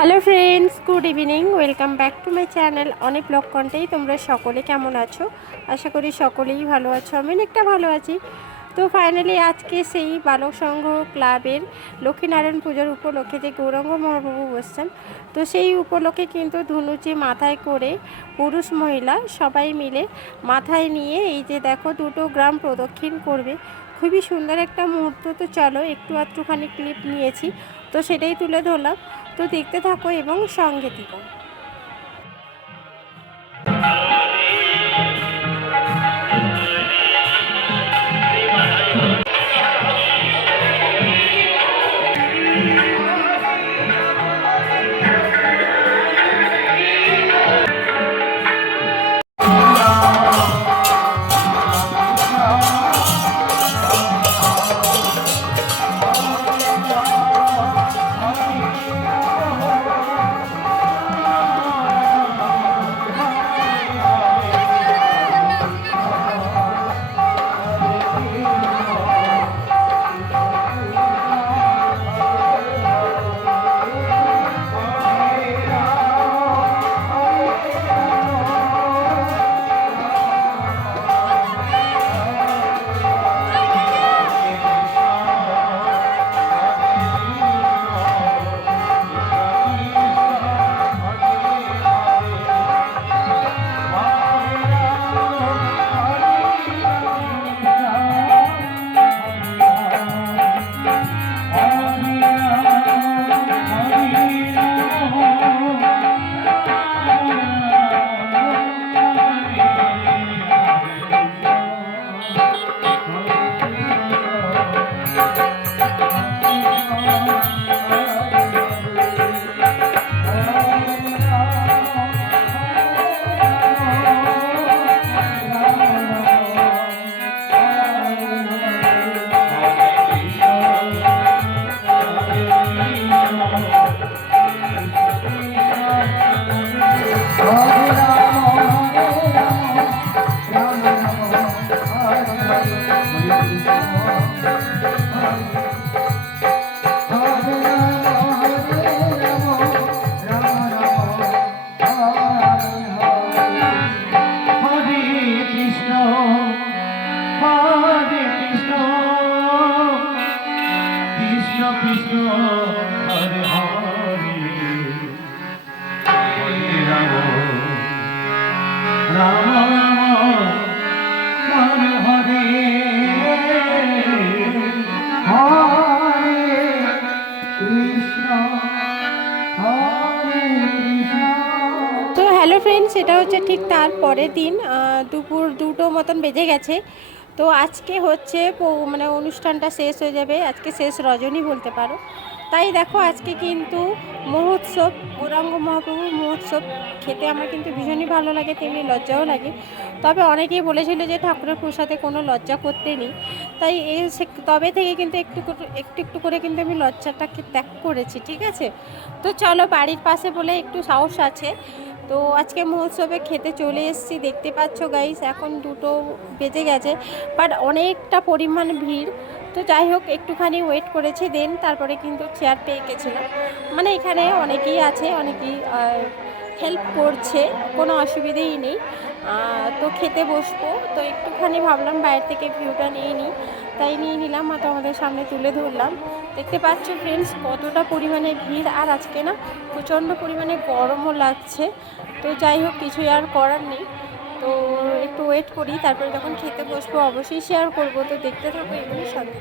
Hello friends good evening welcome back to my channel অনেক blog কন্টেই তোমরা সকলে কেমন আছো? আশা করি সকলেই ভালো আছো। আমি অনেকটা ভালো আছি। তো ফাইনালি আজকে সেই বালক সংঘ ক্লাবের লক্ষ্মীনারায়ণ পুজোর উপলক্ষে যে গৌরাঙ্গ মহাপ্রভু বসছেন, তো সেই উপলক্ষে কিন্তু ধনুচি মাথায় করে পুরুষ মহিলা সবাই মিলে মাথায় নিয়ে এই যে দেখো দুটো গ্রাম প্রদক্ষিণ করবে। খুবই সুন্দর একটা মুহূর্ত। তো চলো একটু আধটুখানি ক্লিপ নিয়েছি। তো সেটাই তুলে ধরলাম। তো দেখতে থাকো এবং সঙ্গে থেকো। এটা হচ্ছে ঠিক তার পরের দিন দুপুর দুটো মতন বেজে গেছে। তো আজকে হচ্ছে মানে অনুষ্ঠানটা শেষ হয়ে যাবে। আজকে শেষ রজনী বলতে পারো। তাই দেখো আজকে কিন্তু মহোৎসব, গৌরাঙ্গ মহাপ্রভুর মহোৎসব। খেতে আমার কিন্তু ভীষণই ভালো লাগে, তেমনি লজ্জাও লাগে। তবে অনেকেই বলেছিল যে ঠাকুরের প্রসাদে কোনো লজ্জা করতে নেই। তাই এই তবে থেকে কিন্তু একটু একটু একটু করে কিন্তু আমি লজ্জাটাকে ত্যাগ করেছি, ঠিক আছে? তো চলো বাড়ির পাশে বলে একটু সাহস আছে। তো আজকে মহোৎসবে খেতে চলে এসেছি, দেখতে পাচ্ছ গাইস এখন দুটো বেজে গেছে বাট অনেকটা পরিমাণ ভিড়। তো যাই হোক, একটুখানি ওয়েট করেছি দেন তারপরে কিন্তু চেয়ার পেয়ে গেছিলাম। মানে এখানে অনেকেই আছে, অনেকেই হেল্প করছে, কোনো অসুবিধেই নেই। তো খেতে বসবো। তো একটুখানি ভাবলাম বাইরে থেকে ভিউটা নিয়ে নিই। তাই নিয়ে নিলাম, আর তোমাদের সামনে তুলে ধরলাম। দেখতে পাচ্ছ ফ্রেন্ডস কতটা পরিমাণে ভিড় আর আজকে না প্রচণ্ড পরিমাণে গরমও লাগছে। তো যাই হোক, কিছুই আর করার নেই। তো একটু ওয়েট করি, তারপরে যখন খেতে বসবো অবশ্যই শেয়ার করব। তো দেখতে থাকব এগুলি সঙ্গে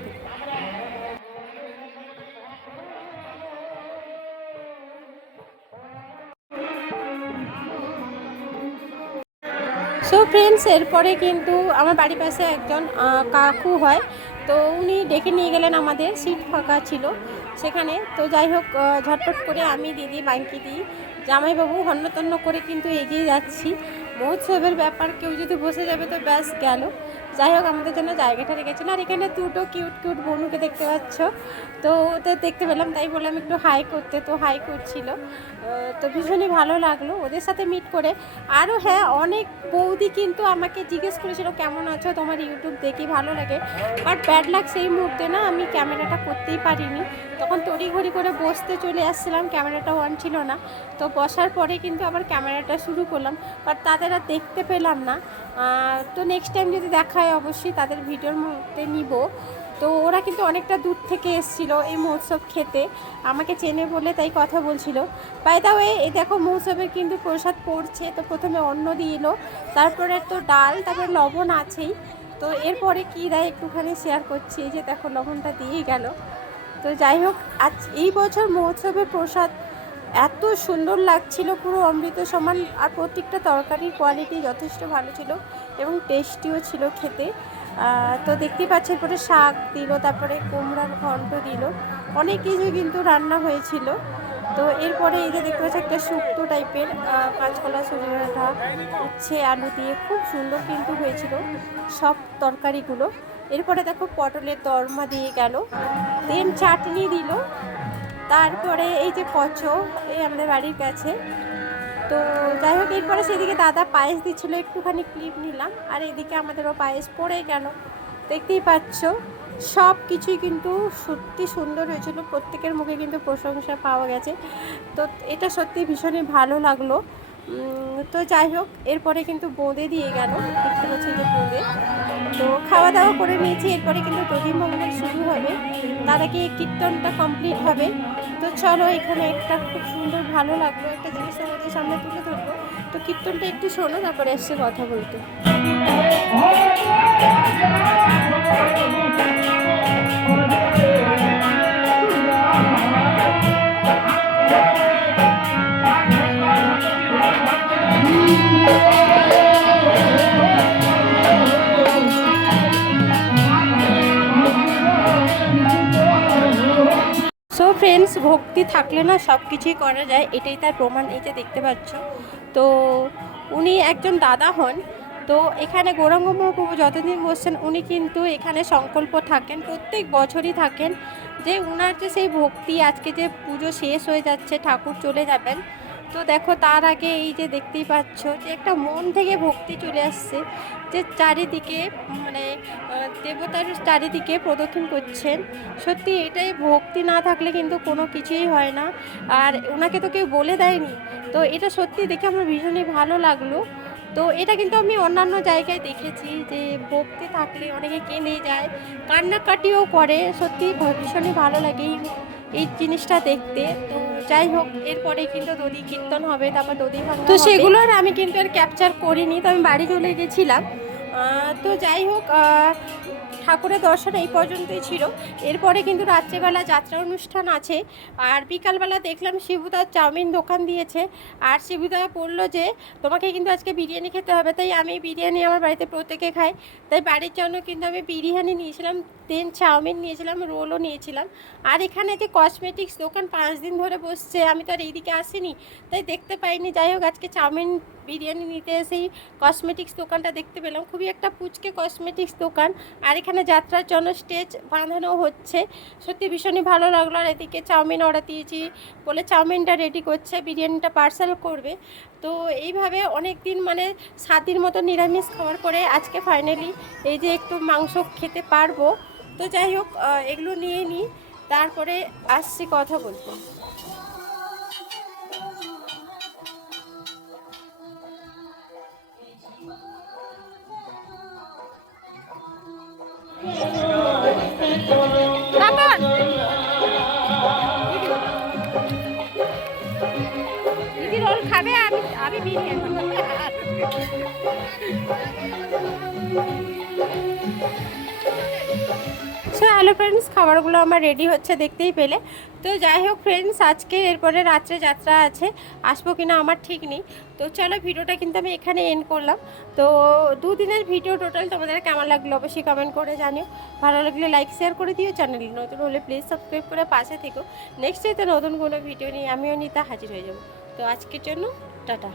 সো ফ্রেন্ডস এরপরে কিন্তু আমার বাড়ির পাশে একজন কাকু হয়। তো উনি ডেকে নিয়ে গেলেন আমাদের, সিট ফাঁকা ছিল সেখানে। তো যাই হোক ঝটপট করে আমি, দিদি, বাঙ্কি দিই জামাইবাবু হন্যতন্য করে কিন্তু এগিয়ে যাচ্ছি। মহোৎসবের ব্যাপার, কেউ যদি বসে যাবে তো ব্যাস গেল। যাই হোক, আমাদের জন্য জায়গাটা রেখেছিল। আর এখানে দুটো কিউট কিউট বনুকে দেখতে পাচ্ছ। তো ওদের দেখতে পেলাম, তাই বললাম একটু হাই করতে। তো হাই করছিল। তো ভীষণই ভালো লাগল ওদের সাথে মিট করে। আরও হ্যাঁ অনেক বৌদি কিন্তু আমাকে জিজ্ঞেস করেছিল, কেমন আছো? তোমার ইউটিউব দেখি ভালো লাগে? বাট ব্যাড লাগ সেই মুহূর্তে না, আমি ক্যামেরাটা করতেই পারিনি। তখন তড়িঘড়ি করে বসতে চলে আসছিলাম ক্যামেরাটা অন ছিল না। তো বসার পরে কিন্তু আবার ক্যামেরাটা শুরু করলাম। বাট তাদের আর দেখতে পেলাম না। তো নেক্সট টাইম যদি দেখা হয় অবশ্যই তাদের ভিডিওর মধ্যে নিব। তো ওরা কিন্তু অনেকটা দূর থেকে এসেছিল এই মহোৎসব খেতে। আমাকে চেনে বলে তাই কথা বলছিল। বাই দা ওয়ে এই দেখো মহোৎসবের কিন্তু প্রসাদ পড়ছে। তো প্রথমে অন্ন দিয়ে এলো, তারপরে তো ডাল, তারপরে লবণ আছেই। তো এরপরে কী দেয় একটুখানি শেয়ার করছি। যে দেখো, লবণটা দিয়েই গেল। তো যাই হোক, আজ এই বছর মহোৎসবের প্রসাদ এত সুন্দর লাগছিল পুরো অমৃত সমান আর প্রত্যেকটা তরকারির কোয়ালিটি যথেষ্ট ভালো ছিল এবং টেস্টিও ছিল খেতে। তো দেখতেই পাচ্ছি এরপরে শাক দিল, তারপরে কুমড়ার ঘন্ট দিল। অনেক কিছু কিন্তু রান্না হয়েছিল। তো এরপরে এই যে দেখতে পাচ্ছি একটা শুক্তো টাইপের কাঁচকলা সজনে ডাঁটা উচ্ছে, আলু দিয়ে খুব সুন্দর কিন্তু হয়েছিল সব তরকারিগুলো। এরপরে দেখো পটলের দরমা দিয়ে গেল। দেন চাটনি দিল। তারপরে এই যে পচ এই আমাদের বাড়ির কাছে। তো যাই হোক, এরপরে সেদিকে দাদা পায়েস দিচ্ছিল, একটুখানি ক্লিপ নিলাম। আর এদিকে আমাদেরও পায়েস পড়ে গেল। দেখতেই পাচ্ছ সব কিছুই কিন্তু সত্যি সুন্দর হয়েছিল। প্রত্যেকের মুখে কিন্তু প্রশংসা পাওয়া গেছে। তো এটা সত্যি ভীষণই ভালো লাগল। তো যাই হোক, এরপরে কিন্তু বোঁদে দিয়ে গেল। দেখতে পাচ্ছি যে বোঁদে। তো খাওয়া দাওয়া করে নিয়েছি। এরপরে কিন্তু দধিমঙ্গল শুরু হবে। আগে কীর্তনটা কমপ্লিট হবে। তো চলো এখানে একটা খুব সুন্দর ভালো লাগল একটা জিনিস আমাদের সামনে তুলে ধরবো। তো কীর্তনটা একটু শোনো, তারপরে এসে কথা বলতে। ফ্রেন্ডস ভক্তি থাকলে না সব কিছুই করা যায়, এটাই তার প্রমাণ, এই যে দেখতে পাচ্ছ। তো উনি একজন দাদা হন, তো এখানে গৌরাঙ্গ মহাপ্রভু যতদিন বসছেন, উনি কিন্তু এখানে সংকল্প থাকেন, প্রত্যেক বছরই থাকেন যে উনার যে সেই ভক্তি, আজকে যে পুজো শেষ হয়ে যাচ্ছে, ঠাকুর চলে যাবেন তো দেখো তার আগে এই যে দেখতেই পাচ্ছ যে একটা মন থেকে ভক্তি চলে আসছে যে চারিদিকে মানে দেবতার চারিদিকে প্রদক্ষিণ করছেন। সত্যি এটাই ভক্তি না থাকলে কিন্তু কোনো কিছুই হয় না। আর ওনাকে তো কেউ বলে দেয়নি। তো এটা সত্যি দেখে আমার ভীষণই ভালো লাগল। তো এটা কিন্তু আমি অন্যান্য জায়গায় দেখেছি যে ভক্তি থাকলে অনেকে কেঁদে যায়, কান্নাকাটিও করে। সত্যি ভীষণই ভালো লাগে এই জিনিসটা দেখতে। তো যাই হোক এরপরে কিন্তু দদি কীর্তন হবে তারপর দদি ভাঙা তো সেগুলো আর আমি কিন্তু আর ক্যাপচার করিনি তো আমি বাড়ি চলে গেছিলাম। তো যাই হোক ঠাকুরের দর্শন এই পর্যন্তই ছিল। এরপরে কিন্তু রাত্রেবেলা যাত্রা অনুষ্ঠান আছে। আর বিকালবেলা দেখলাম শিবুদার চাউমিন দোকান দিয়েছে। আর শিবুদা বলল যে, তোমাকে কিন্তু আজকে বিরিয়ানি খেতে হবে। তাই আমি বিরিয়ানি আমার বাড়িতে প্রত্যেকে খাই। তাই বাড়ির জন্য কিন্তু আমি বিরিয়ানি নিয়েছিলাম দেন চাউমিন নিয়েছিলাম, রোলও নিয়েছিলাম। আর এখানে যে কসমেটিক্স দোকান পাঁচ দিন ধরে বসছে, আমি তো আর এইদিকে আসিনি। তাই দেখতে পাইনি। যাই হোক, আজকে চাউমিন বিরিয়ানি নিতে এসেই কসমেটিক্স দোকানটা দেখতে পেলাম। খুবই একটা পুচকে কসমেটিক্স দোকান। আর এখানে যাত্রার জন্য স্টেজ বাঁধানো হচ্ছে। সত্যি ভীষণই ভালো লাগল। আর এদিকে চাউমিন অর্ডার দিয়েছি বলে চাউমিনটা রেডি করছে, বিরিয়ানিটা পার্সেল করবে। তো এইভাবে অনেক দিন মানে সাত দিন মতো নিরামিষ খাওয়ার পরে আজকে ফাইনালি এই যে একটু মাংস খেতে পারব। তো যাই হোক এগুলো নিয়ে নিই। তারপরে আসছি কথা বলতে। খাবে আমি আমি বিরিয়ানি সো হ্যালো ফ্রেন্ডস খাবারগুলো আমার রেডি হচ্ছে দেখতেই পেলে। তো যাই হোক ফ্রেন্ডস আজকে এরপরে রাত্রে যাত্রা আছে, আসব কিনা আমার ঠিক নেই। তো চলো ভিডিওটা কিন্তু আমি এখানে এন্ড করলাম। তো দুদিনের ভিডিও টোটাল তোমাদের কেমন লাগল অবশ্যই কমেন্ট করে জানিও। ভালো লাগলে লাইক শেয়ার করে দিও। চ্যানেল নতুন হলে প্লিজ সাবস্ক্রাইব করে পাশে থেকো। নেক্সট ডেতে নতুন কোনো ভিডিও নিয়ে আমিও নিতে হাজির হয়ে যাব। তো আজকের জন্য টাটা।